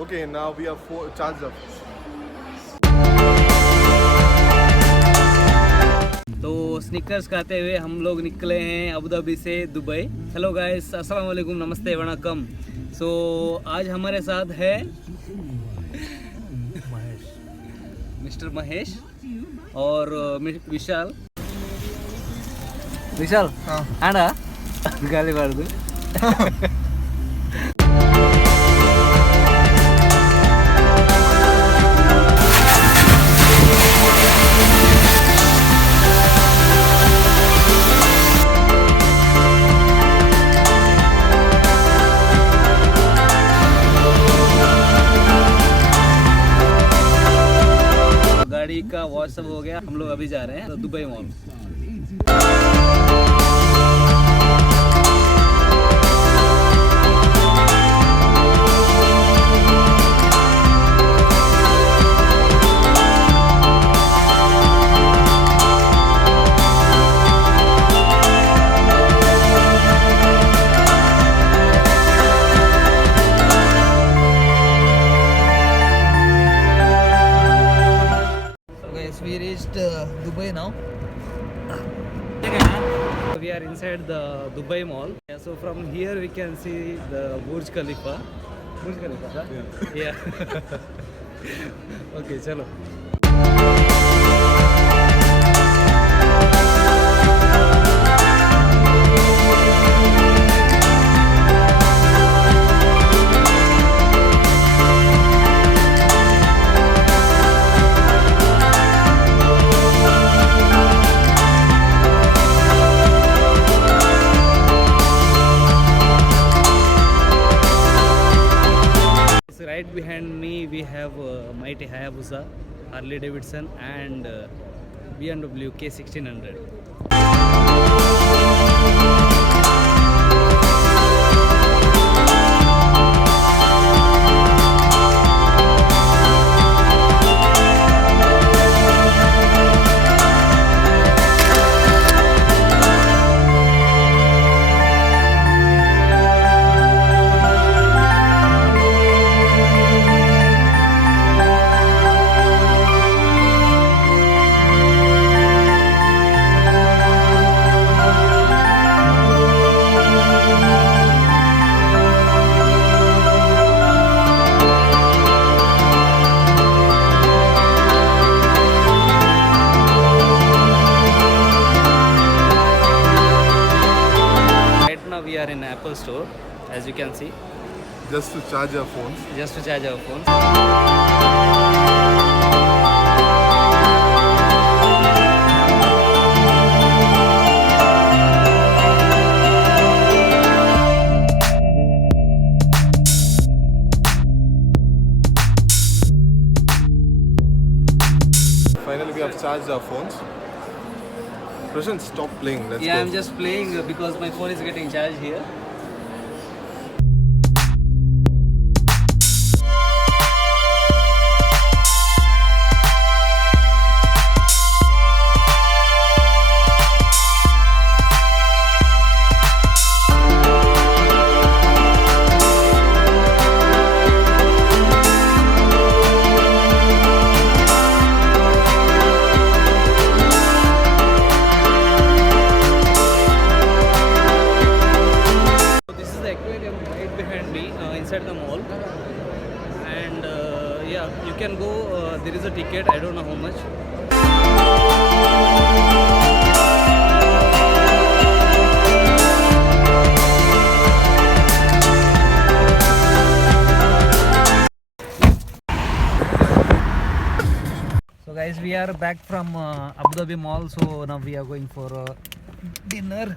Okay, now we are charged up. तो sneakers खाते हुए हम लोग निकले हैं अबू धाबी से दुबई। हेलो गाइस, अस्सलाम वालेकुम, नमस्ते, वणक्कम। सो आज हमारे साथ है मिस्टर महेश और विशाल। विशाल आना गाली मार दो। गाड़ी का वॉश सब हो गया, हम लोग अभी जा रहे हैं Dubai mall. We reached Dubai now. We are inside the Dubai Mall. Yeah, so from here we can see the Burj Khalifa. Burj Khalifa, huh? Yeah. Okay, chalo. Right behind me we have mighty Hayabusa, Harley Davidson and BMW K1600. We are in Apple store, as you can see. Just to charge our phones. Just to charge our phones. Finally, we have charged our phones. Prashant, stop playing. Let's go. I'm just playing because my phone is getting charged here. Inside the mall, and yeah, you can go. There is a ticket, I don't know how much. So guys, we are back from Abu Dhabi Mall, so now we are going for dinner.